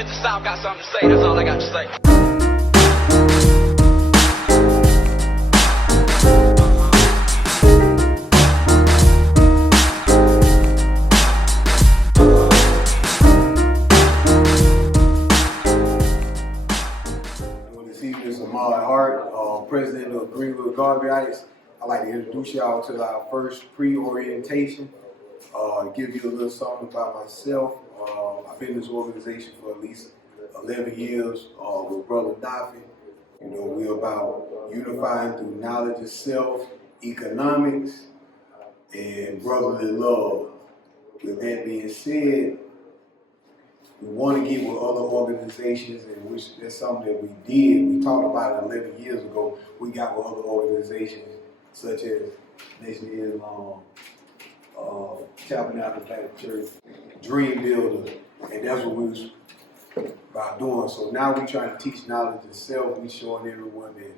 If the South got something to say, that's all I got to say. This evening is Ahmad Hart, president of Greenwood RBG. I'd like to introduce y'all to our first pre-orientation. Give you a little something about myself. I've been in this organization for at least 11 years with Brother Daffy. You know, we're about unifying through knowledge of self, economics, and brotherly love. With that being said, we want to get with other organizations, and which that's something that we did. We talked about it 11 years ago. We got with other organizations such as Nation Islam, Tabernacle Baptist Church, Dream Builder, and that's what we was about doing. So now we trying to teach knowledge of self. We showing everyone that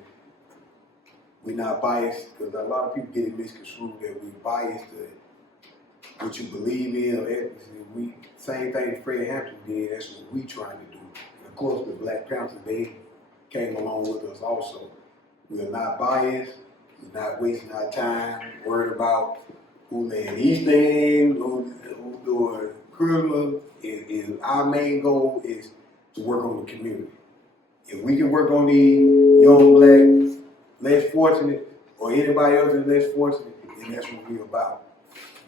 we're not biased, because a lot of people get it misconstrued that we biased to what you believe in or ethnicity. We same thing that Fred Hampton did. That's what we trying to do. And of course, the Black Panthers, they came along with us also. We're not biased. We're not wasting our time worried about who laying these things, who doing criminal. Our main goal is to work on the community. If we can work on these young Black, less fortunate, or anybody else that's less fortunate, then that's what we're about.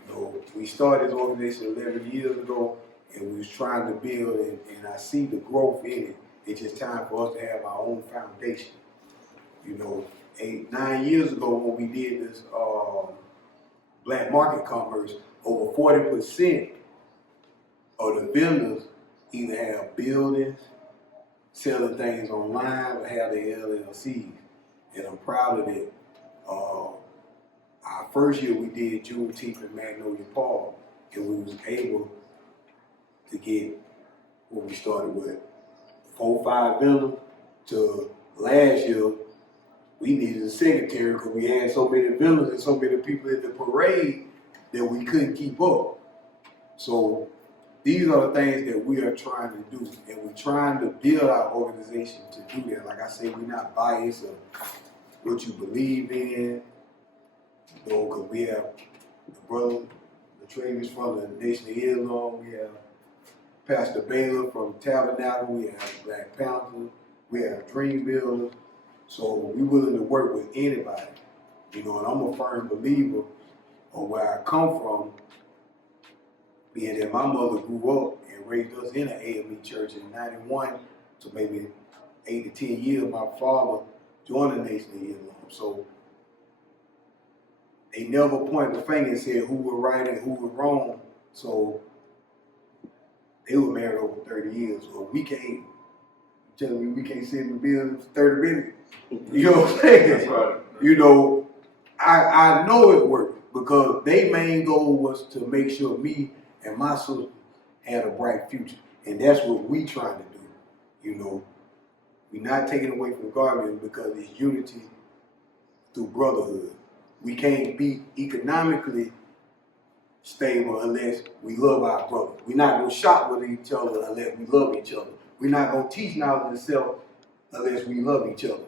You know, we started this organization 11 years ago, and we was trying to build, and I see the growth in it. It's just time for us to have our own foundation. You know, 9 years ago when we did this black market commerce, over 40% of the vendors either have buildings, selling things online, or have their LLCs. And I'm proud of it. Our first year we did Juneteenth in Magnolia Park, and we was able to get what we started with 4 or 5 vendors to last year. We needed a secretary because we had so many vendors and so many people in the parade that we couldn't keep up. So these are the things that we are trying to do, and we're trying to build our organization to do that. Like I said, we're not biased of what you believe in. You know, because we have the brother, the Travis from the Nation of Islam, we have Pastor Baylor from Tabernacle, we have Black Panther, we have Dream Builder. So we're willing to work with anybody, you know, and I'm a firm believer of where I come from, being that my mother grew up and raised us in an AME church in 91, so maybe 8 to 10 years, my father joined the Nation of Islam. So they never pointed the finger and said who was right and who was wrong. So they were married over 30 years. So we can't, telling me we can't sit in the building for 30 minutes. You know what I'm saying? That's right. You know, I know it worked because their main goal was to make sure me and my sister had a bright future. And that's what we trying to do. You know, we're not taking away from garbage because it's unity through brotherhood. We can't be economically stable unless we love our brother. We're not going to shop with each other unless we love each other. We're not going to teach knowledge of self unless we love each other.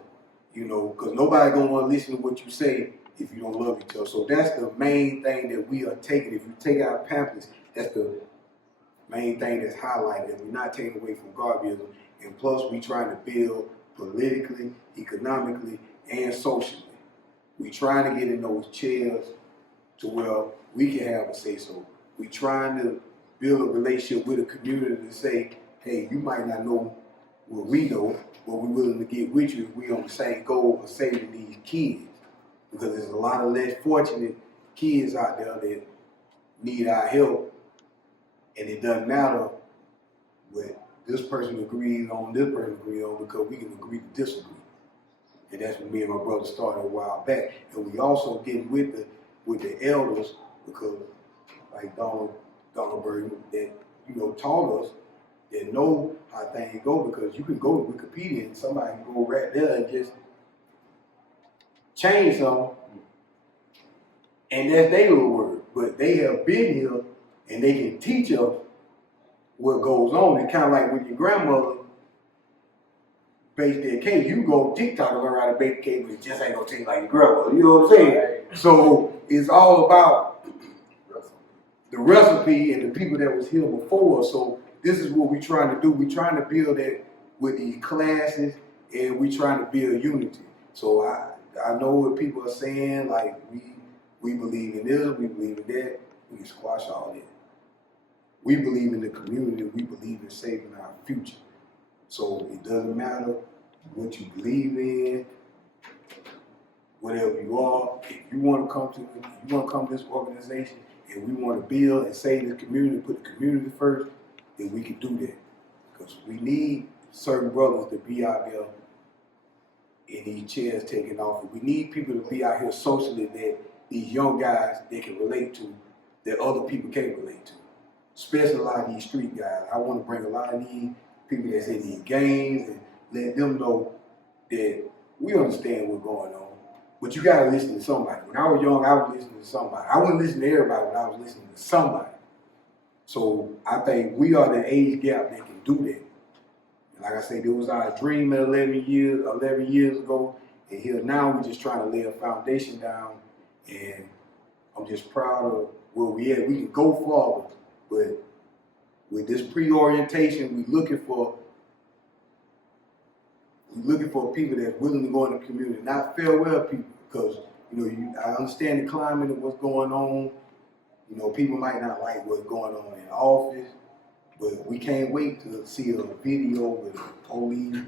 You know, because nobody's going to want to listen to what you say if you don't love each other. So that's the main thing that we are taking. If you take our pamphlets, that's the main thing that's highlighted. We're not taking away from Garvism. And plus, we're trying to build politically, economically, and socially. We're trying to get in those chairs to where we can have a say-so. We're trying to build a relationship with a community to say, hey, you might not know what we know, but we're willing to get with you if we on the same goal of saving these kids. Because there's a lot of less fortunate kids out there that need our help, and it doesn't matter what this person agrees on, this person agrees on, because we can agree to disagree. And that's what me and my brother started a while back. And we also get with the elders, because like Donald Berg, that, you know, taught us that know how things go, because you can go to Wikipedia and somebody can go right there and just change something, and that's their little word. But they have been here and they can teach us what goes on. It's kind of like when your grandmother baked that cake. You go to TikTok and learn how to bake a cake, but it just ain't gonna taste like your grandmother. You know what I'm saying? Right. So it's all about the recipe and the people that was here before. So this is what we're trying to do. We're trying to build that with these classes, and we're trying to build unity. So I know what people are saying, like we believe in this, we believe in that. We can squash all that. We believe in the community. We believe in saving our future. So it doesn't matter what you believe in, whatever you are. If you want to come to this organization, and we want to build and save the community, put the community first, then we can do that. Because we need certain brothers to be out there in these chairs taking off. We need people to be out here socially that these young guys they can relate to, that other people can't relate to. Especially a lot of these street guys. I want to bring a lot of these people that's in these games and let them know that we understand what's going on. But you gotta listen to somebody. When I was young, I was listening to somebody. I wasn't listening to everybody, but I was listening to somebody. So I think we are the age gap that can do that. And like I said, there was our dream at 11 years ago, and here now we're just trying to lay a foundation down. And I'm just proud of where we at. We can go forward, but with this pre-orientation, we're looking for people that's willing to go in the community, not farewell people, because I understand the climate of what's going on. People might not like what's going on in the office, but we can't wait to see a video with a police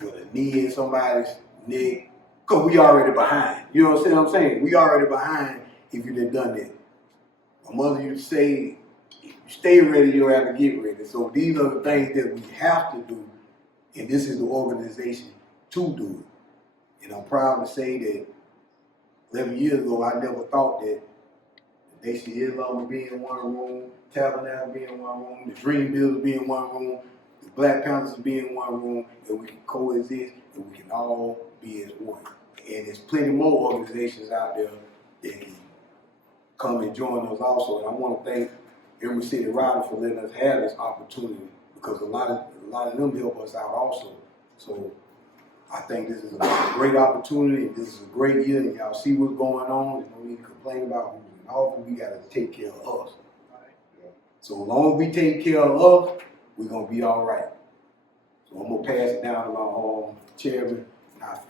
with a knee in somebody's neck, because we already behind. You know what I'm saying? We already behind if you done that. My mother used to say, if you stay ready, you don't have to get ready. So these are the things that we have to do. And this is the organization to do it. And I'm proud to say that 11 years ago, I never thought that the Nation of Islam would be in one room, Tabernacle would be in one room, the Dream Builders would be in one room, the Black Panthers would be in one room, and we can coexist and we can all be as one. And there's plenty more organizations out there that can come and join us also. And I want to thank Emerald City Riders for letting us have this opportunity, because a lot of them help us out also. So I think this is a great opportunity, and this is a great year, and y'all see what's going on. There's no need to complain about who's in office. We got to take care of us. So as long as we take care of us, we're going to be all right. So I'm going to pass it down to my chairman, Nafi.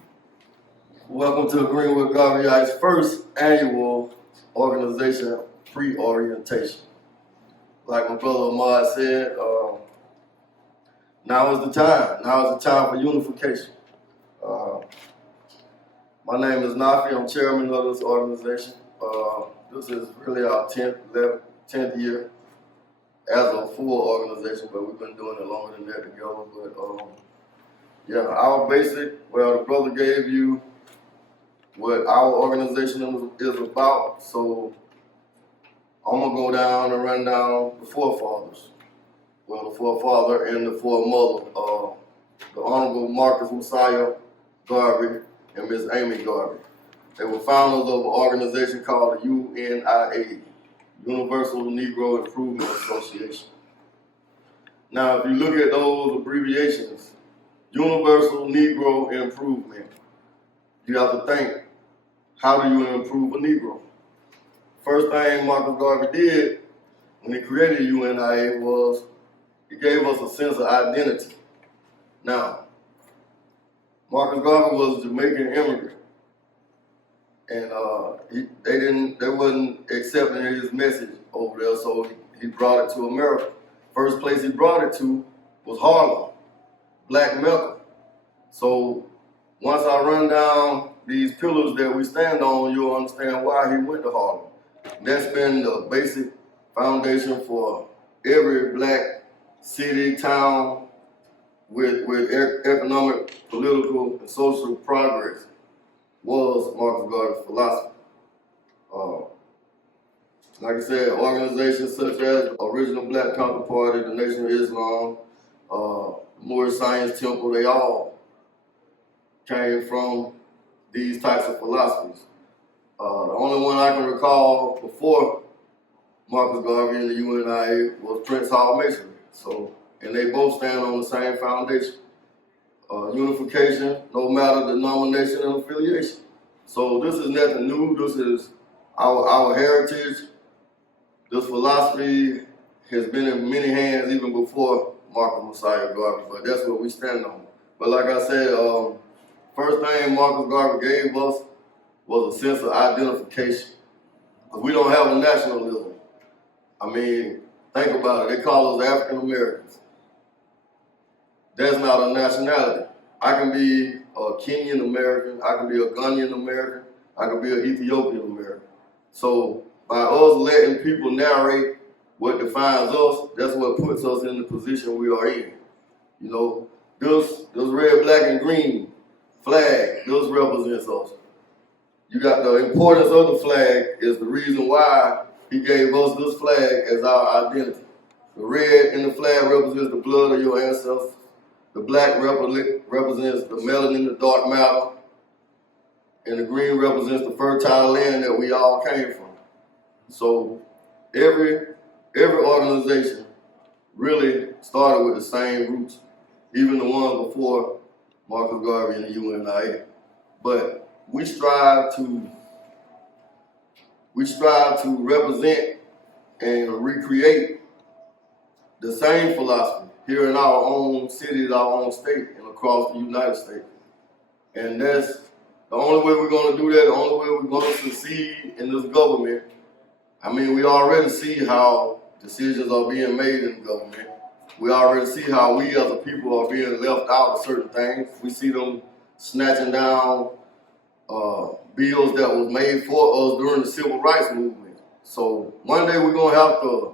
Welcome to Greenwood RBG's first annual organization pre-orientation. Like my brother Ahmad said, now is the time. Now is the time for unification. My name is Nafi. I'm chairman of this organization. This is really our 10th year as a full organization, but we've been doing it longer than that together. But yeah, our basic, well, the brother gave you what our organization is about. So I'm gonna go down and run down the forefathers. Well, the forefather and the foremother, the Honorable Marcus Messiah Garvey and Miss Amy Garvey. They were founders of an organization called the UNIA, Universal Negro Improvement Association. Now, if you look at those abbreviations, Universal Negro Improvement, you have to think, how do you improve a Negro? First thing Marcus Garvey did when he created UNIA was he gave us a sense of identity. Now, Marcus Garvey was a Jamaican immigrant, and they wasn't accepting his message over there, so he brought it to America. First place he brought it to was Harlem, Black Mecca. So once I run down these pillars that we stand on, you'll understand why he went to Harlem. That's been the basic foundation for every black city, town with economic, political, and social progress was Marcus Garvey's philosophy. Like I said, organizations such as Original Black Panther Party, the Nation of Islam, Moorish Science Temple, they all came from these types of philosophies. The only one I can recall before Marcus Garvey and the UNIA was Prince Hall Masonry. So, and they both stand on the same foundation. Unification, no matter the denomination and affiliation. So this is nothing new. This is our heritage. This philosophy has been in many hands even before Marcus Messiah Garvey, but that's what we stand on. But like I said, first thing Marcus Garvey gave us was a sense of identification. Because we don't have a nationalism. I mean, think about it. They call us African Americans. That's not a nationality. I can be a Kenyan American, I can be a Ghanaian American, I can be an Ethiopian American. So by us letting people narrate what defines us, that's what puts us in the position we are in. You know, this red, black, and green flag, this represents us. You got the importance of the flag is the reason why he gave us this flag as our identity. The red in the flag represents the blood of your ancestors. The black represents the melanin, the dark matter, and the green represents the fertile land that we all came from. So every organization really started with the same roots, even the ones before Marcus Garvey and the UNIA. But we strive to represent and recreate the same philosophy here in our own cities, our own state, and across the United States. And that's the only way we're going to do that, the only way we're going to succeed in this government. I mean, we already see how decisions are being made in the government. We already see how we as a people are being left out of certain things. We see them snatching down bills that was made for us during the civil rights movement. So one day we're going to have to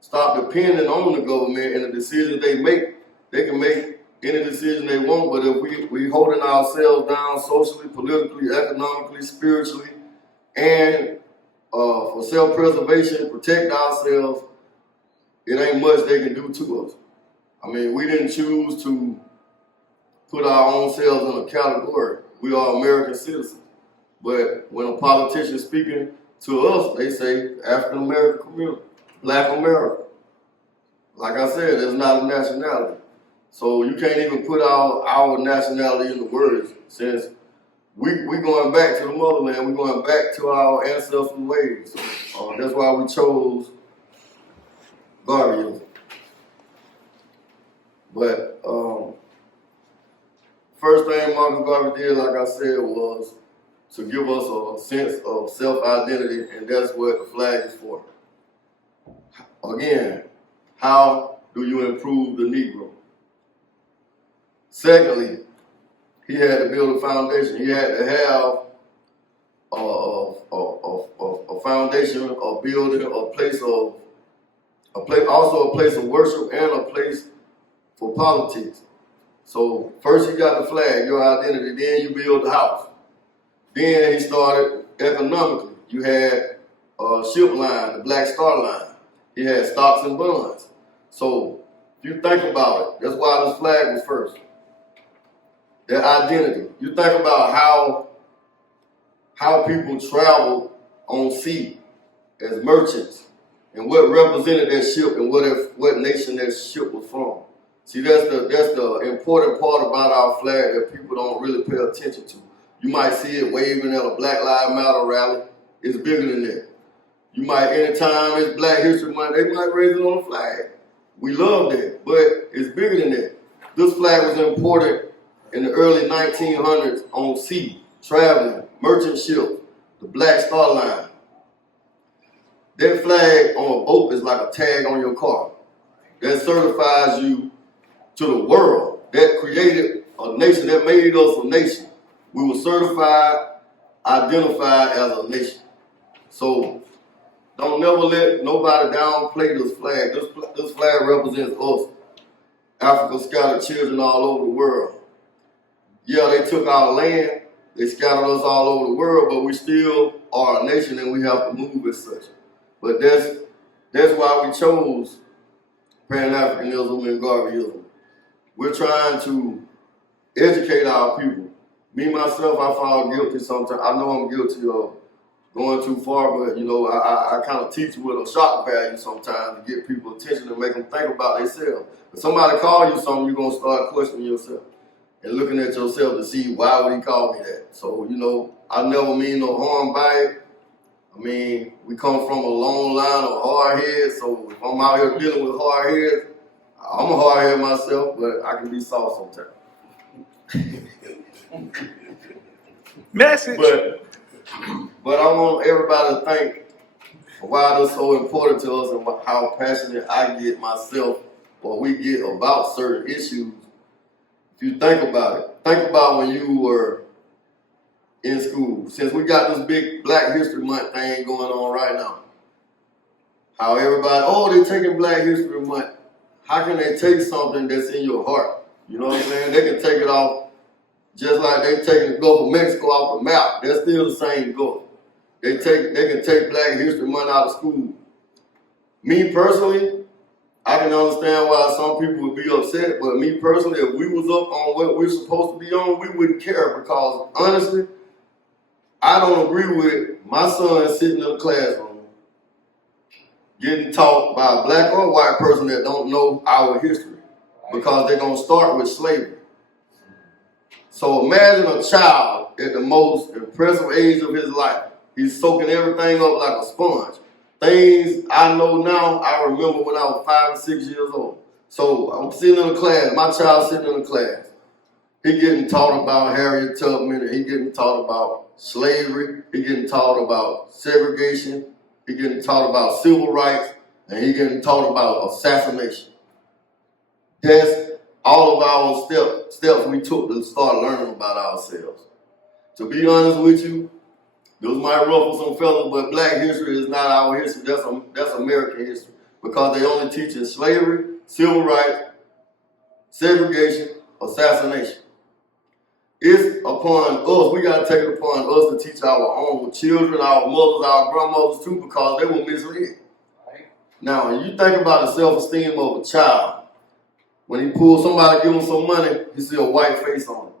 stop depending on the government and the decisions they make. They can make any decision they want, but if we holding ourselves down socially, politically, economically, spiritually, and for self-preservation, protect ourselves, it ain't much they can do to us. I mean, we didn't choose to put our own selves in a category. We are American citizens. But when a politician is speaking to us, they say African American community, Black America. Like I said, it's not a nationality. So you can't even put our nationality in the words, since we going back to the motherland, we're going back to our ancestral ways. That's why we chose Garveyism. But first thing Marcus Garvey did, like I said, was to give us a sense of self-identity, and that's what the flag is for. Again, how do you improve the Negro? Secondly, he had to build a foundation. He had to have a foundation, a building, also a place of worship and a place for politics. So first you got the flag, your identity, then you build the house. Then he started economically. You had ship line, the Black Star Line. He had stocks and bonds. So if you think about it, that's why this flag was first. Their identity. You think about how people traveled on sea as merchants and what represented that ship and what nation that ship was from. See, that's the important part about our flag that people don't really pay attention to. You might see it waving at a Black Lives Matter rally. It's bigger than that. You might, anytime it's Black History Month, they might raise it on the flag. We love that, but it's bigger than that. This flag was important in the early 1900s on sea, traveling, merchant ships, the Black Star Line. That flag on a boat is like a tag on your car. That certifies you to the world. That created a nation, that made us a nation. We were certified, identified as a nation. So don't never let nobody downplay this flag. This flag represents us, Africa scattered children all over the world. Yeah, they took our land, they scattered us all over the world, but we still are a nation and we have to move as such. But that's why we chose Pan-Africanism and Garveyism. We're trying to educate our people. Me, myself, I fall guilty sometimes. I know I'm guilty of going too far, but you know, I kind of teach with a shock value sometimes to get people's attention and make them think about themselves. If somebody call you something, you're gonna start questioning yourself and looking at yourself to see why would he call me that. So you know, I never mean no harm by it. I mean, we come from a long line of hard heads, so if I'm out here dealing with hard heads, I'm a hard head myself, but I can be soft sometimes. Message. But I want everybody to think why it's so important to us and how passionate I get myself or we get about certain issues. If you think about when you were in school. Since we got this big Black History Month thing going on right now, how everybody, oh, they're taking Black History Month. How can they take something that's in your heart? You know what I'm saying? They can take it off just like they taking the Gulf of Mexico off the map. They're still the same Gulf. They can take Black History Month out of school. Me personally, I can understand why some people would be upset, but me personally, if we was up on what we're supposed to be on, we wouldn't care because honestly, I don't agree with my son sitting in a classroom getting taught by a black or white person that don't know our history because they're going to start with slavery. So imagine a child at the most impressive age of his life. He's soaking everything up like a sponge. Things I know now, I remember when I was 5 and 6 years old. So I'm sitting in a class, my child sitting in a class. He getting taught about Harriet Tubman, and he getting taught about slavery. He getting taught about segregation. He getting taught about civil rights, and he getting taught about assassination. That's all of our steps we took to start learning about ourselves. To be honest with you, those might ruffle some feathers, but Black history is not our history. That's American history because they only teach us slavery, civil rights, segregation, assassination. It's upon us. We got to take it upon us to teach our own children, our mothers, our grandmothers too, because they were misled. Right. Now, when you think about the self-esteem of a child, when he pulls somebody, give him some money, he see a white face on him.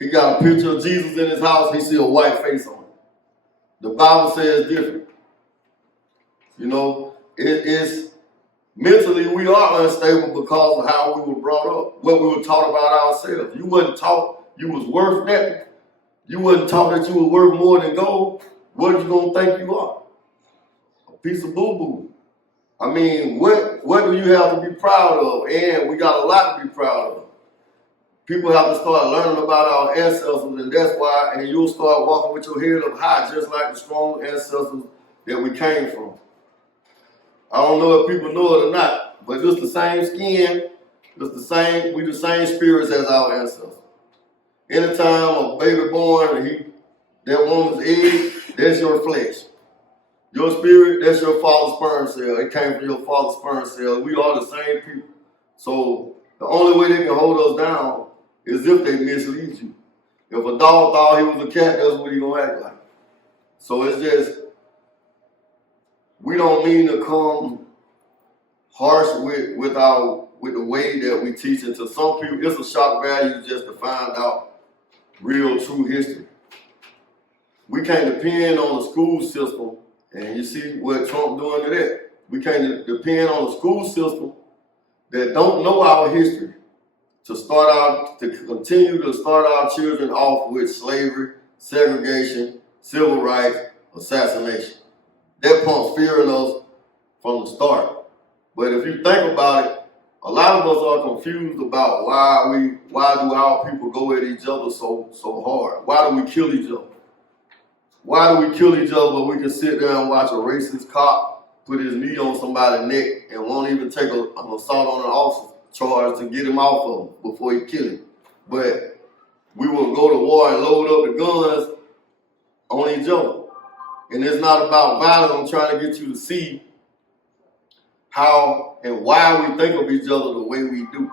He got a picture of Jesus in his house, he see a white face on him. The Bible says different. You know, it's mentally we are unstable because of how we were brought up, what we were taught about ourselves. You wasn't taught you was worth nothing. You wasn't taught that you were worth more than gold. What are you gonna think you are? A piece of boo-boo. I mean, what do you have to be proud of? And we got a lot to be proud of. People have to start learning about our ancestors, and that's why, and you'll start walking with your head up high, just like the strong ancestors that we came from. I don't know if people know it or not, but it's the same skin, we the same spirits as our ancestors. Anytime a baby born, that woman's egg, that's your flesh. Your spirit, that's your father's sperm cell. It came from your father's sperm cell. We are the same people. So the only way they can hold us down is if they mislead you. If a dog thought he was a cat, that's what he gonna act like. So it's just, we don't mean to come harsh with the way that we teach it. To some people, it's a shock value just to find out real, true history. We can't depend on the school system, and you see what Trump doing to that. We can't depend on the school system that don't know our history to continue to start our children off with slavery, segregation, civil rights, assassination. That pumps fear in us from the start. But if you think about it, a lot of us are confused about why do our people go at each other so hard? Why do we kill each other? Why do we kill each other but we can sit there and watch a racist cop put his knee on somebody's neck and won't even take an assault on an officer charge to get him off of him before he kill him? But we will go to war and load up the guns on each other. And it's not about violence. I'm trying to get you to see how and why we think of each other the way we do.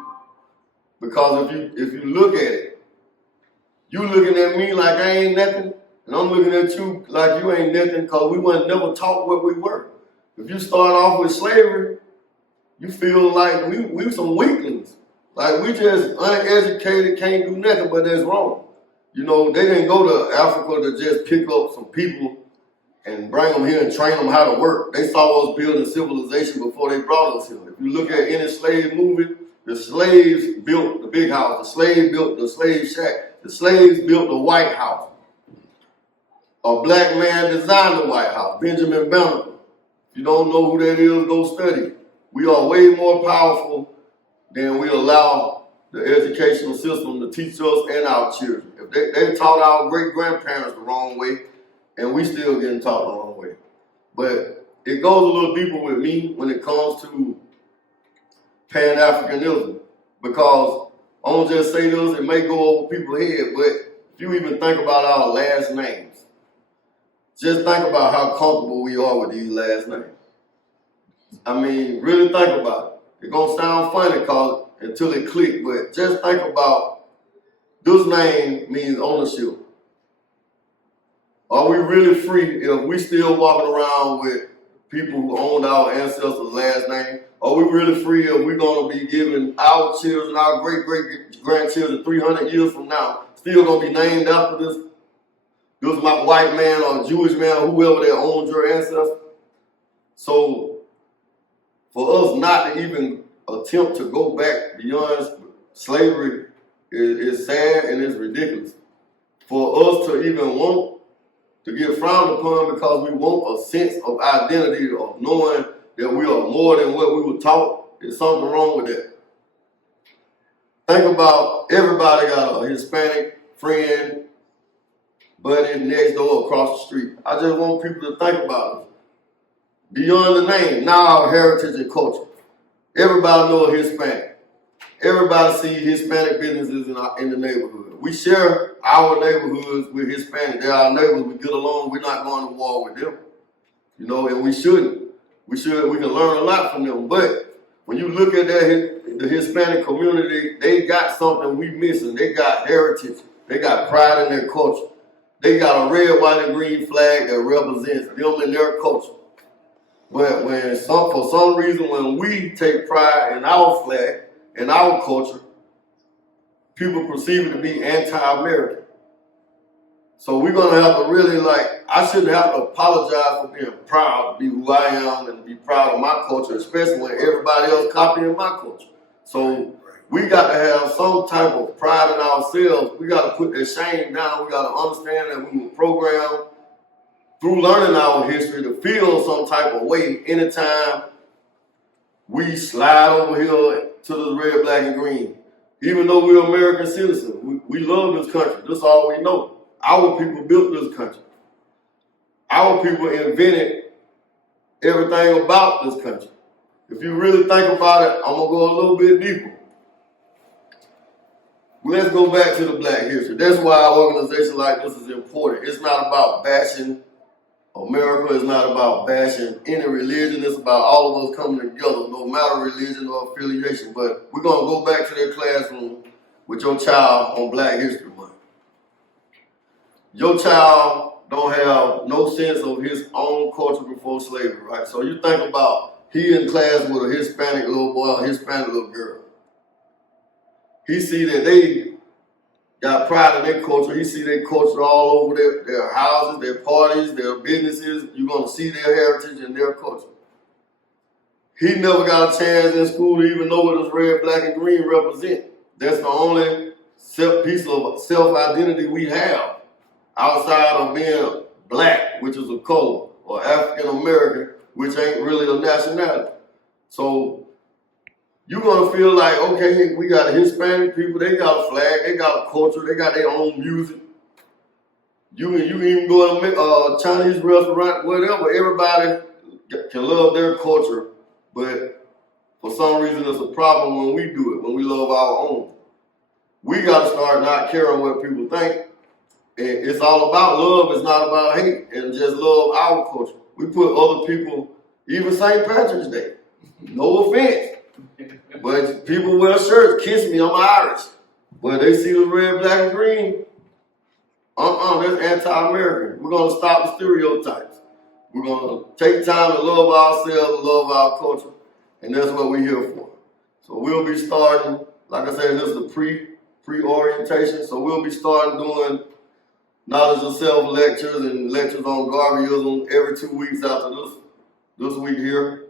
Because if you look at it, you looking at me like I ain't nothing, and I'm looking at you like you ain't nothing because we weren't never taught what we were. If you start off with slavery, you feel like we some weaklings. Like we just uneducated, can't do nothing, but that's wrong. You know, they didn't go to Africa to just pick up some people and bring them here and train them how to work. They saw us building civilization before they brought us here. If you look at any slave movie, the slaves built the big house. The slave built the slave shack. The slaves built the White House. A black man designed the White House, Benjamin Banneker. If you don't know who that is, go study. We are way more powerful than we allow the educational system to teach us and our children. If they taught our great-grandparents the wrong way, and we still getting taught the wrong way. But it goes a little deeper with me when it comes to Pan-Africanism, because I won't just say this, it may go over people's head, but if you even think about our last names, just think about how comfortable we are with these last names. I mean, really think about it. It's gonna sound funny until it clicks, but just think about this name means ownership. Are we really free if we still walking around with people who owned our ancestors' last name? Are we really free if we're gonna be giving our children, our great-great-grandchildren 300 years from now, still gonna be named after this my white man or Jewish man or whoever that owns your ancestors? So for us not to even attempt to go back beyond slavery is sad and it's ridiculous. For us to even want to get frowned upon because we want a sense of identity, of knowing that we are more than what we were taught, there's something wrong with that. Think about everybody got a Hispanic friend, buddy next door across the street. I just want people to think about it. Beyond the name, now our heritage and culture. Everybody know a Hispanic. Everybody see Hispanic businesses in the neighborhood. We share our neighborhoods with Hispanic. They're our neighbors. We get along. We're not going to war with them. You know, and we shouldn't. We can learn a lot from them. But when you look at the Hispanic community, they got something we missing. They got heritage. They got pride in their culture. They got a red, white, and green flag that represents them and their culture. But for some reason, when we take pride in our flag and our culture, people perceive it to be anti-American. So we're gonna have to really I shouldn't have to apologize for being proud to be who I am and be proud of my culture, especially when everybody else copying my culture. So we got to have some type of pride in ourselves. We got to put that shame down. We got to understand that we were programmed through learning our history to feel some type of way anytime we slide over here to the red, black, and green. Even though we're American citizens, we love this country. That's all we know. Our people built this country. Our people invented everything about this country. If you really think about it, I'm going to go a little bit deeper. Let's go back to the black history. That's why an organization like this is important. It's not about bashing America. It's not about bashing any religion. It's about all of us coming together, no matter religion or affiliation. But we're going to go back to that classroom with your child on Black History Month. Your child don't have no sense of his own culture before slavery, right? So you think about he in class with a Hispanic little boy or a Hispanic little girl. He see that they got pride in their culture. He see their culture all over their houses, their parties, their businesses. You're going to see their heritage and their culture. He never got a chance in school to even know what this red, black, and green represent. That's the only piece of self-identity we have outside of being black, which is a color, or African-American, which ain't really a nationality. So you're going to feel like, okay, we got Hispanic people, they got a flag, they got a culture, they got their own music. You can even go to a Chinese restaurant, whatever. Everybody can love their culture, but for some reason it's a problem when we do it, when we love our own. We got to start not caring what people think. And it's all about love, it's not about hate, and just love our culture. We put other people, even St. Patrick's Day, no offense. But people wear shirts, kiss me, I'm Irish. But they see the red, black, and green. That's anti-American. We're going to stop the stereotypes. We're going to take time to love ourselves, love our culture, and that's what we're here for. So we'll be starting, like I said, this is a pre-orientation, so we'll be starting doing knowledge of self lectures and lectures on Garveyism every 2 weeks after this week here.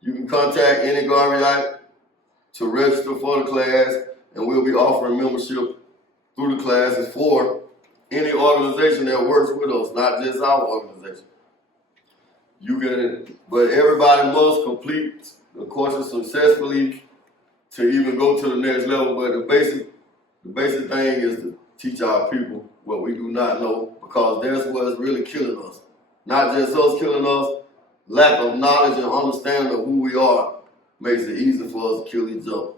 You can contact any Garveyite to register for the class, and we'll be offering membership through the classes for any organization that works with us, not just our organization. You can, but everybody must complete the courses successfully to even go to the next level. But the basic thing is to teach our people what we do not know, because that's what's really killing us. Not just us killing us, lack of knowledge and understanding of who we are makes it easy for us to kill each other.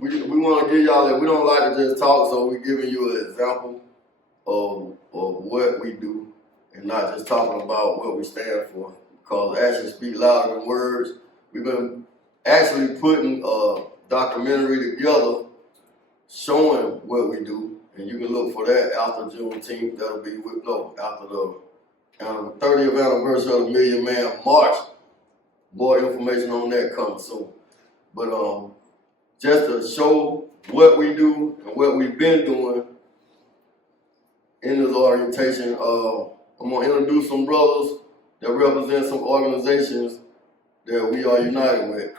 We want to give y'all that. We don't like to just talk, so we're giving you an example of what we do and not just talking about what we stand for, because actions speak louder than words. We've been actually putting a documentary together showing what we do, and you can look for that after Juneteenth. That'll be after the 30th anniversary of the Million Man March. More information on that coming soon. But just to show what we do and what we've been doing in this orientation, I'm gonna introduce some brothers that represent some organizations that we are united with.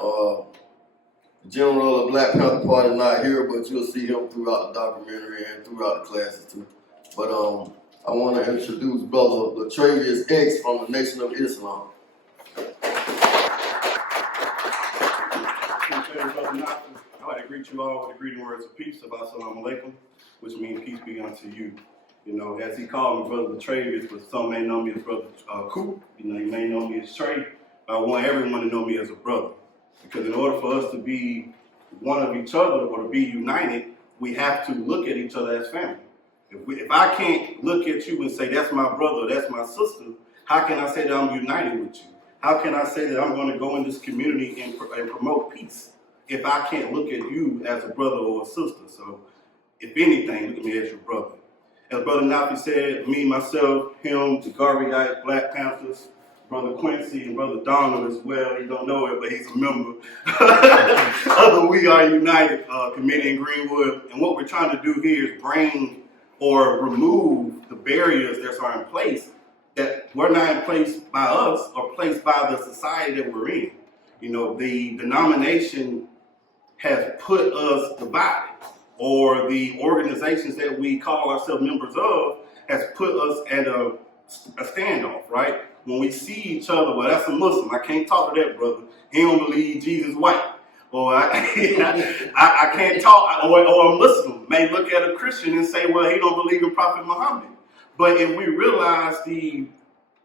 The general of the Black Panther Party is not here, but you'll see him throughout the documentary and throughout the classes too. But I want to introduce Brother Latravius X from the Nation of Islam. I'd like to greet you all with the greeting words of peace, Assalamu alaikum, which means peace be unto you. You know, as he called me Brother Latravius, but some may know me as Brother Coop. You know, you may know me as Trey. I want everyone to know me as a brother. Because in order for us to be one of each other or to be united, we have to look at each other as family. If I can't look at you and say, that's my brother, that's my sister, how can I say that I'm united with you? How can I say that I'm going to go in this community and promote peace if I can't look at you as a brother or a sister? So, if anything, look at me as your brother. As Brother Nafi said, me, myself, him, the Garveyite, Black Panthers, Brother Quincy, and Brother Donald as well. He don't know it, but he's a member of the We Are United committee in Greenwood. And what we're trying to do here is bring or remove the barriers that are in place that were not in place by us or placed by the society that we're in. You know, the denomination has put us divided, or the organizations that we call ourselves members of has put us at a standoff, right? When we see each other, well, that's a Muslim. I can't talk to that brother. He don't believe Jesus white. Or I can't talk, or a Muslim may look at a Christian and say, well, he don't believe in Prophet Muhammad. But if we realize the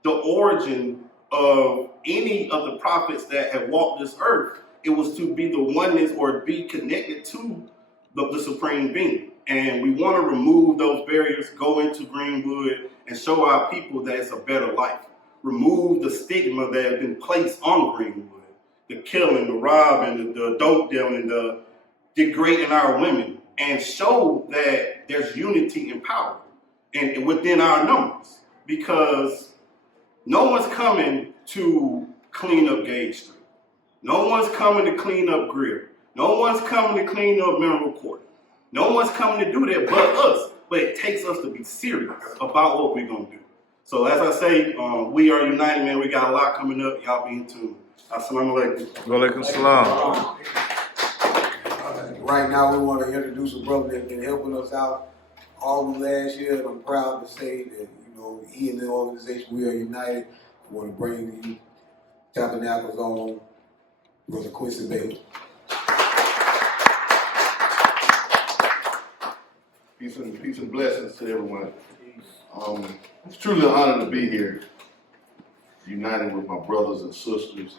origin of any of the prophets that have walked this earth, it was to be the oneness or be connected to the Supreme Being. And we want to remove those barriers, go into Greenwood and show our people that it's a better life. Remove the stigma that has been placed on Greenwood. The killing, the robbing, the dope dealing, the degrading our women, and show that there's unity and power and within our numbers. Because no one's coming to clean up Gage Street. No one's coming to clean up Greer. No one's coming to clean up Mineral Court. No one's coming to do that but us. But it takes us to be serious about what we're going to do. So as I say, we are united, man. We got a lot coming up. Y'all be in tune. Assalamu alaikum. Wa alaikum salam. Right now, we want to introduce a brother that's been helping us out all the last year, and I'm proud to say that, you know, he and the organization, We Are United, I want to bring you Tabernacle's own Brother Quincy Bailey. Peace and blessings to everyone. It's truly an honor to be here, united with my brothers and sisters.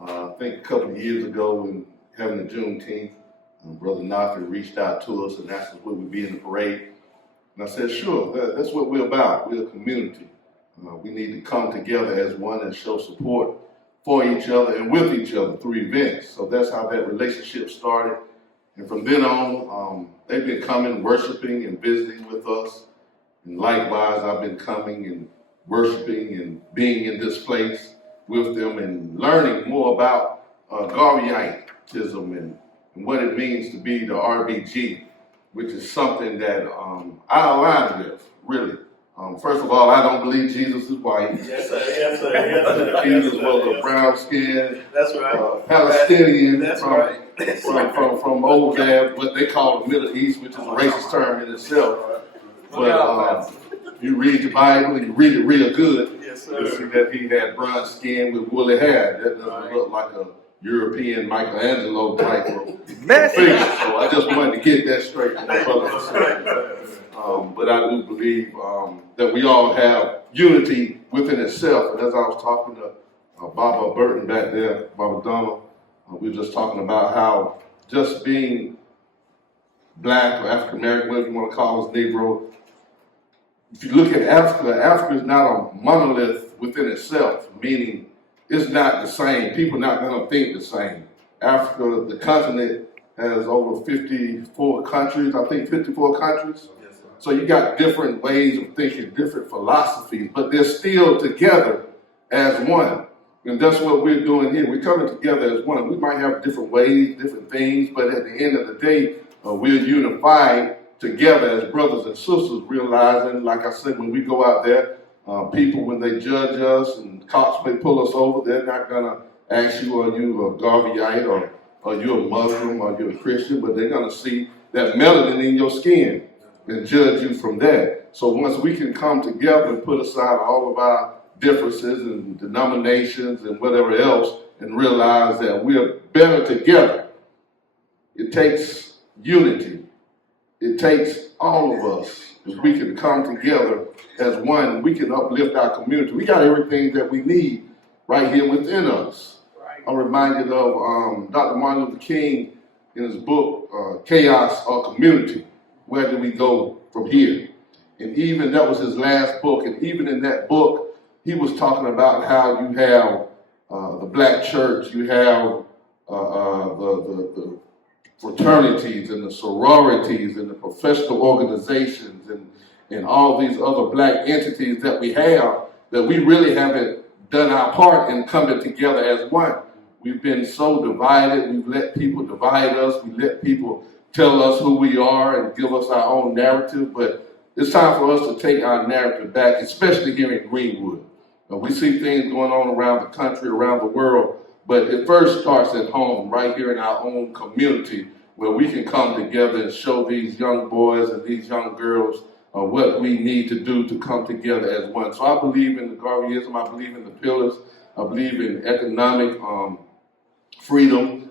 I think a couple of years ago, when having the Juneteenth, Brother Nafi reached out to us and asked us would we be in the parade. And I said, sure, that's what we're about. We're a community. We need to come together as one and show support for each other and with each other through events. So that's how that relationship started. And from then on, they've been coming, worshiping and visiting with us. And likewise, I've been coming and worshiping and being in this place with them and learning more about Garveyitism and and what it means to be the RBG, which is something that I align with, really. First of all, I don't believe Jesus is white. Yes, sir. Yes, sir. Yes, sir. Jesus was a brown skinned That's right. Palestinian That's from, right. That's from over there, what they call the Middle East, which is a racist term in itself. But you read your Bible and you read it real good. Yes, You see sir. that he had brown skin with woolly hair. That doesn't look like a European Michelangelo type of figure. So I just wanted to get that straight for my brothers. But I do believe that we all have unity within itself. And as I was talking to Baba Burton back there, Baba Donna, we were just talking about how just being black or African American, whatever you want to call us, Negro, if you look at Africa, Africa is not a monolith within itself, meaning it's not the same. People are not going to think the same. Africa, the continent, has over 54 countries, I think 54 countries. So you got different ways of thinking, different philosophies, but they're still together as one. And that's what we're doing here. We're coming together as one. We might have different ways, different things, but at the end of the day, we're unified together as brothers and sisters, realizing, like I said, when we go out there, people, when they judge us and cops may pull us over, they're not going to ask you, are you a Garveyite, or are you a Muslim, or are you a Christian, but they're going to see that melanin in your skin and judge you from that. So once we can come together and put aside all of our differences and denominations and whatever else and realize that we're better together, it takes unity. It takes all of us. If we can come together as one, we can uplift our community. We got everything that we need right here within us. I'm reminded of Dr. Martin Luther King in his book, Chaos or Community. Where do we go from here? And even that was his last book. And even in that book, he was talking about how you have the black church, you have the fraternities and the sororities and the professional organizations and all these other black entities that we have, that we really haven't done our part in coming together as one. We've been so divided. We've let people divide us. We let people tell us who we are and give us our own narrative, but it's time for us to take our narrative back, especially here in Greenwood. We see things going on around the country, around the world, but it first starts at home, right here in our own community, where we can come together and show these young boys and these young girls what we need to do to come together as one. So I believe in the Garveyism, I believe in the pillars, I believe in economic freedom.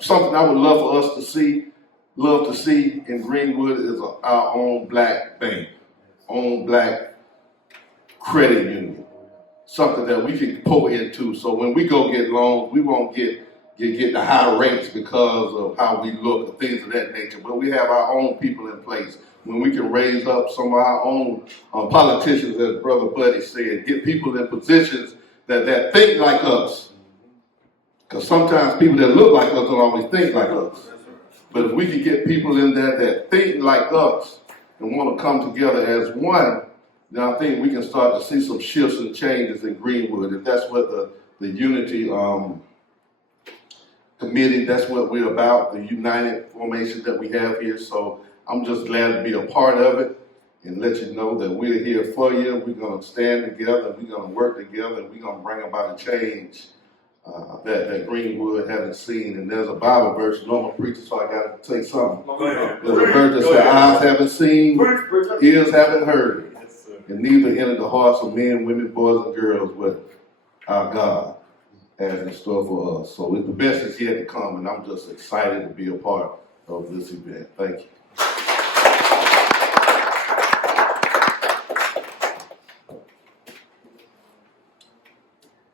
Something I would love for us to see in Greenwood is our own black bank, own black credit union, something that we can pour into. So when we go get loans, we won't get the high rates because of how we look or things of that nature. But we have our own people in place. When we can raise up some of our own politicians, as Brother Buddy said, get people in positions that think like us. Because sometimes people that look like us don't always think like us. But if we can get people in there that think like us and want to come together as one, then I think we can start to see some shifts and changes in Greenwood. If that's what the Unity Committee, that's what we're about, the united formation that we have here. So I'm just glad to be a part of it and let you know that we're here for you. We're going to stand together, we're going to work together, and we're going to bring about a change that Greenwood hasn't seen. And there's a Bible verse, I'm a preacher, so I got to say something. There's a verse that says, eyes haven't seen, ears haven't heard, and neither entered the hearts of men, women, boys, and girls what our God has in store for us. So the best is yet to come, and I'm just excited to be a part of this event. Thank you.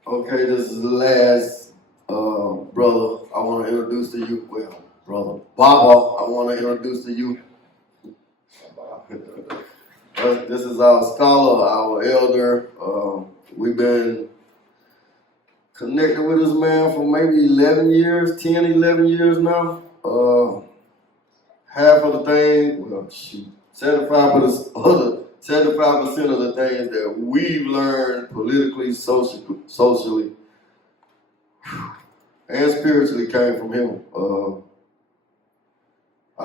Okay, this is the last brother I want to introduce to you. Well, brother Baba, I want to introduce to you. This is our scholar, our elder. We've been connected with this man for maybe 11 years, 10, 11 years now. Half of the thing, well, shoot, 75% of the things that we've learned politically, socially, and spiritually came from him.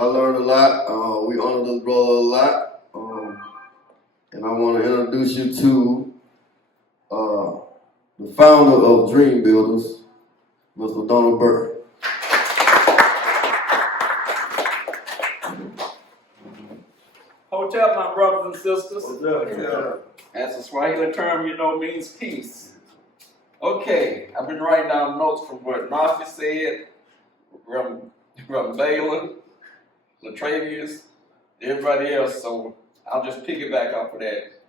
learned a lot. We honor this brother a lot. And I want to introduce you to the founder of Dream Builders, Mr. Donald Burke. Hotel, my brothers and sisters. Yeah. That's a Swahili term, means peace. Okay, I've been writing down notes from what Nafi said, from Baylor, Latravius, everybody else, so I'll just piggyback off of that.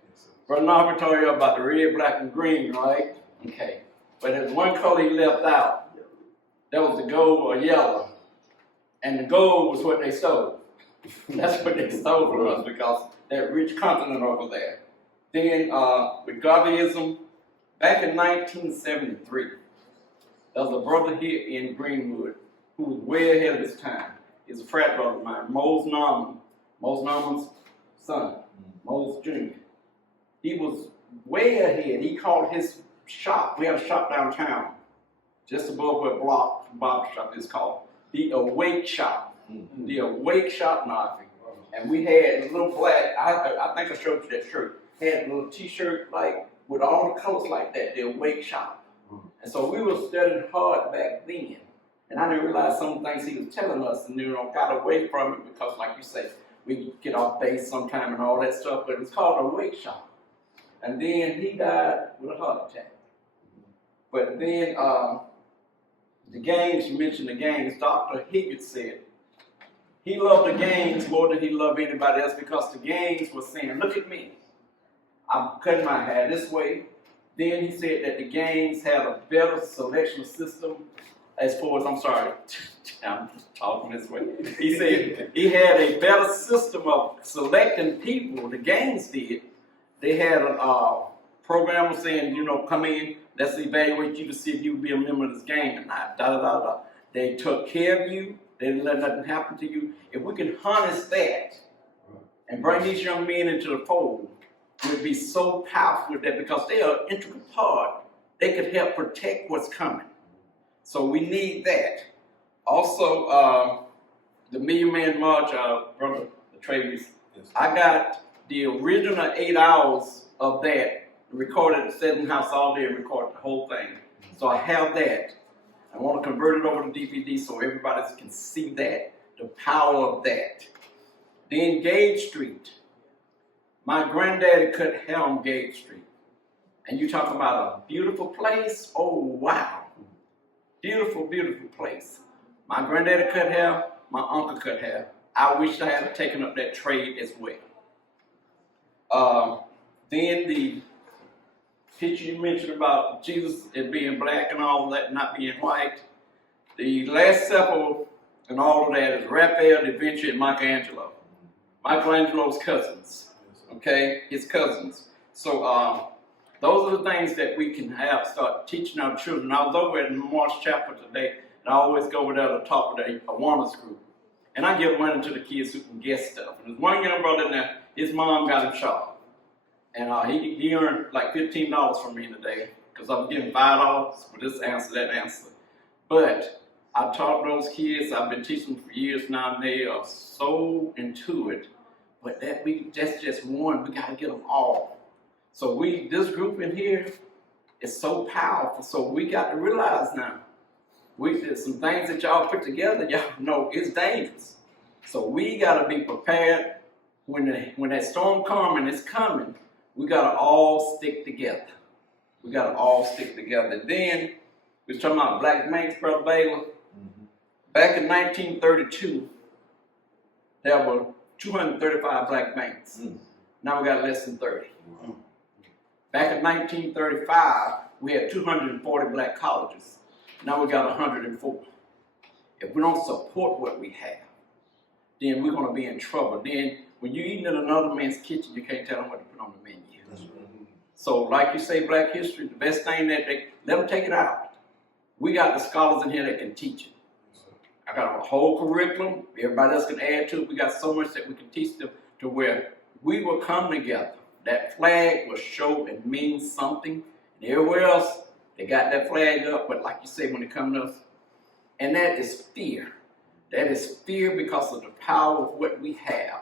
Brother Nafi told you about the red, black, and green, right? Okay, but there's one color he left out. That was the gold or yellow. And the gold was what they stole. That's what they stole from us because that rich continent over there. Then with Garveyism, back in 1973, there was a brother here in Greenwood who was way ahead of his time. He's a frat brother of mine, Mose Norman's son, Mose Jr. He was way ahead. He called his shop, we had a shop downtown, just above where Bob's shop is called, the Awake Shop. The Awake Shop, Nafi. And we had a little black, I think I showed you that shirt, had a little t-shirt like with all the colors like that, the Awake Shop. And so we were studying hard back then. And I didn't realize some of the things he was telling us and got away from it because like you say, we get off base sometime and all that stuff, but it was called Awake Shop. And then he died with a heart attack. But then the gangs, you mentioned the gangs, Dr. Higgins said, he loved the gangs more than he loved anybody else because the gangs were saying, look at me, I'm cutting my hair this way. Then he said that the gangs had a better selection system as far as, I'm sorry, I'm talking this way. He said he had a better system of selecting people, the gangs did. They had a program saying, come in, let's evaluate you to see if you would be a member of this gang or not, They took care of you. They didn't let nothing happen to you. If we can harness that and bring these young men into the fold, we'd be so powerful with that because they are an integral part. They could help protect what's coming. So we need that. Also, the Million Man March, Brother Travis, I got the original 8 hours of that recorded at Setting House all day and recorded the whole thing. So I have that. I want to convert it over to DVD so everybody can see that, the power of that. Then Gage Street. My granddaddy cut hair on Gage Street. And you talk about a beautiful place? Oh, wow. Beautiful, beautiful place. My granddaddy cut hair, my uncle cut hair. I wish I had taken up that trade as well. Then the picture you mentioned about Jesus as being black and all that, not being white. The Last Supper and all of that is Raphael, Da Vinci, and Michelangelo. Michelangelo's cousins, okay? His cousins. So those are the things that we can start teaching our children. I was over at March Chapel today, and I always go over there to talk with the Awanas group. And I give money to the kids who can get stuff. And there's one young brother in there, his mom got him shot. And he earned like $15 from me today because I'm getting $5 for this answer, that answer. But I taught those kids, I've been teaching them for years now, and they are so into it. But that's just one, we gotta get them all. So this group in here is so powerful. So we got to realize now, there's some things that y'all put together, y'all know it's dangerous. So we gotta be prepared when that storm comes and it's coming. We gotta all stick together. We gotta all stick together. Then we was talking about black banks, Brother Baylor. Back in 1932, there were 235 black banks. Now we got less than 30. Back in 1935, we had 240 black colleges. Now we got 104. If we don't support what we have, then we're gonna be in trouble. Then when you're eating in another man's kitchen, you can't tell them what to put on the menu. So like you say, Black history, the best thing that let them take it out. We got the scholars in here that can teach it. I got a whole curriculum. Everybody else can add to it. We got so much that we can teach them to where we will come together. That flag will show and mean something. And everywhere else, they got that flag up, but like you say, when it comes to us, and that is fear. That is fear because of the power of what we have.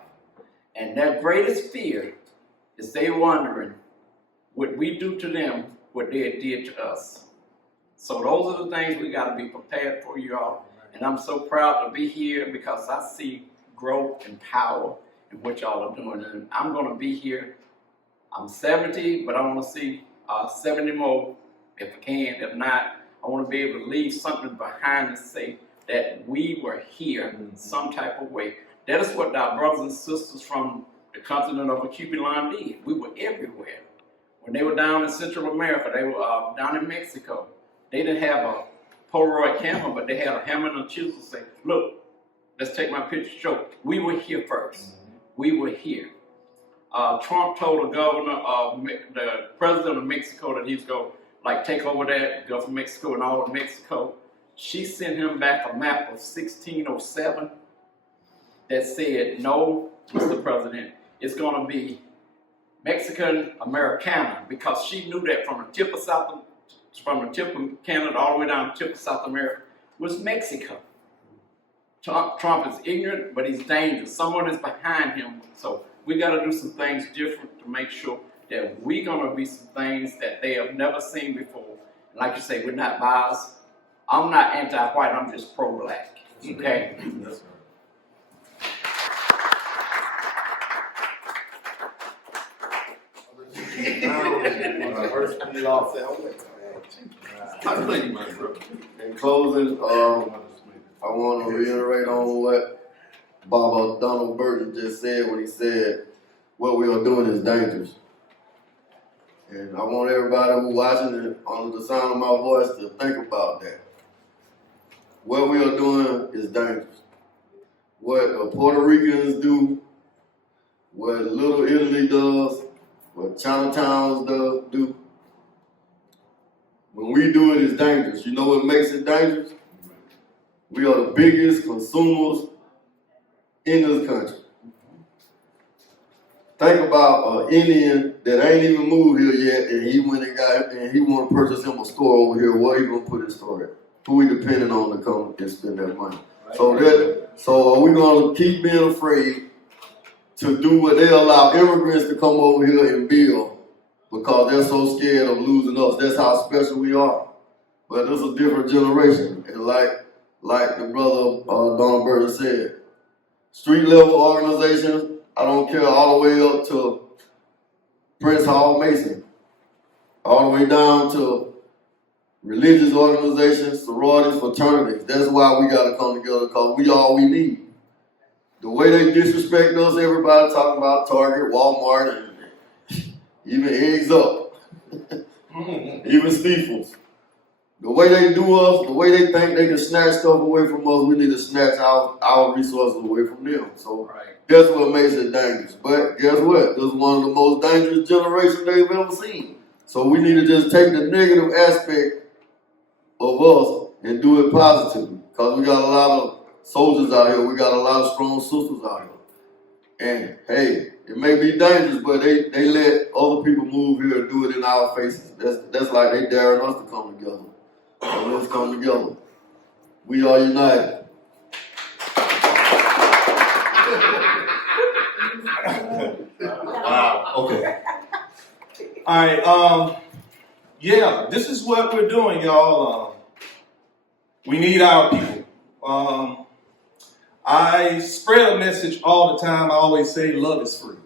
And their greatest fear is they wondering what we do to them, what they did to us. So those are the things we got to be prepared for, y'all. And I'm so proud to be here because I see growth and power in what y'all are doing. And I'm going to be here. I'm 70, but I want to see 70 more if I can. If not, I want to be able to leave something behind and say that we were here in some type of way. That is what our brothers and sisters from the continent of the Cuban line did. We were everywhere. When they were down in Central America, they were down in Mexico. They didn't have a Polaroid camera, but they had a hammer and a chisel say, look, let's take my picture to show. We were here first. We were here. Trump told the governor of the president of Mexico that he's going to take over that, Gulf of Mexico and all of Mexico. She sent him back a map of 1607 that said, no, Mr. President, it's going to be Mexican Americana, because she knew that from the tip of Canada all the way down to the tip of South America was Mexico. Trump is ignorant, but he's dangerous. Someone is behind him. So we got to do some things different to make sure that we're going to be some things that they have never seen before. And like you say, we're not biased. I'm not anti-white, I'm just pro-black. Okay? That's In closing, I want to reiterate on what Baba Donald Burton just said when he said, what we are doing is dangerous. And I want everybody who's watching it under the sound of my voice to think about that. What we are doing is dangerous. What the Puerto Ricans do, what Little Italy does, what Chinatowns do, when we do it, it's dangerous. You know what makes it dangerous? We are the biggest consumers in this country. Think about an Indian that ain't even moved here yet, and he went and he want to purchase him a store over here. Where he gonna put his store at? Who we depending on to come and spend that money? So are we gonna keep being afraid to do what they allow immigrants to come over here and build because they're so scared of losing us? That's how special we are. But it's a different generation, and like the brother Donald Burton said, street level organizations. I don't care, all the way up to Prince Hall Mason, all the way down to religious organizations, sororities, fraternities. That's why we got to come together, because we all we need. The way they disrespect us, everybody talking about Target, Walmart, and even Eggs Up, even Steeples. The way they do us, the way they think they can snatch stuff away from us, we need to snatch our resources away from them. So that's what makes it dangerous. But guess what? This is one of the most dangerous generations they've ever seen. So we need to just take the negative aspect of us and do it positively. Because we got a lot of soldiers out here. We got a lot of strong sisters out here. And hey, it may be dangerous, but they let other people move here and do it in our faces. That's like they daring us to come together. So let's come together. We are united. Wow. Okay. All right. Yeah, this is what we're doing, y'all. We need our people. I spread a message all the time. I always say love is free,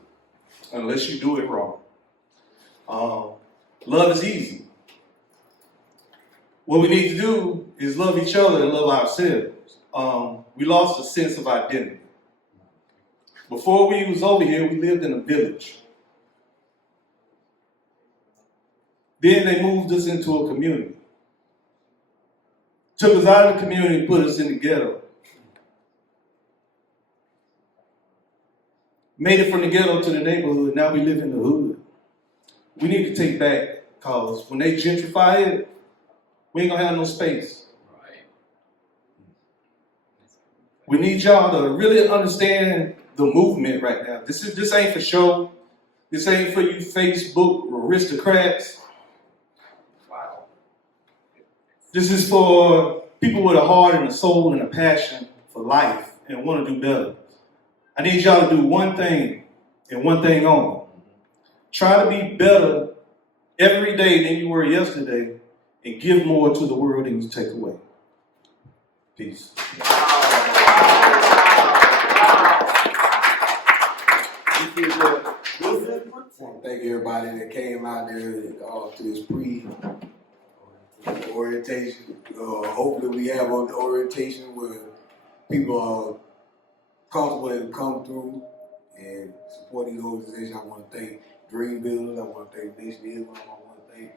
unless you do it wrong. Love is easy. What we need to do is love each other and love ourselves. We lost a sense of identity. Before we was over here, we lived in a village. Then they moved us into a community. Took us out of the community and put us in the ghetto. Made it from the ghetto to the neighborhood, now we live in the hood. We need to take back, because when they gentrify it, we ain't gonna have no space. We need y'all to really understand the movement right now. This ain't for show. This ain't for you Facebook aristocrats. Wow. This is for people with a heart and a soul and a passion for life. life and want to do better, I need y'all to do one thing and one thing only. Try to be better every day than you were yesterday and give more to the world than you take away. Peace. I want to thank everybody that came out there to this pre-orientation. Hopefully we have an orientation where people are comfortable and come through and support these organizations. I want to thank Dream Builders. I want to thank Nation Islam. I want to thank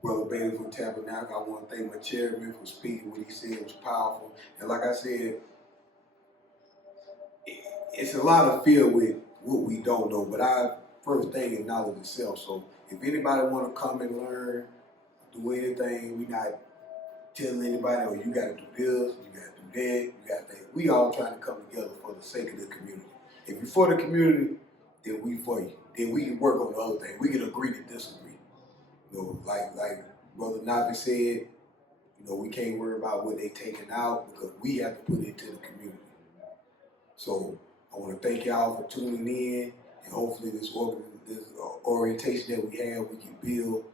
Brother Bailey from Tabernacle. I want to thank my chairman for speaking what he said was powerful. And like I said, it's a lot of fear with what we don't know, but our first thing is knowledge itself. So if anybody want to come and learn, do anything, we not telling anybody, oh, you got to do this, you got to do that, you got that. We all trying to come together for the sake of the community. If you're for the community, then we for you. Then we can work on the other thing. We can agree to disagree. You know, like Brother Navi said, you know, we can't worry about what they taking out because we have to put it into the community. So I want to thank y'all for tuning in, and hopefully this orientation that we have, we can build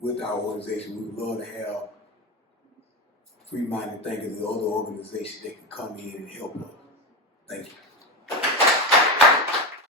with our organization. We would love to have free-minded thinkers and other organizations that can come in and help us. Thank you.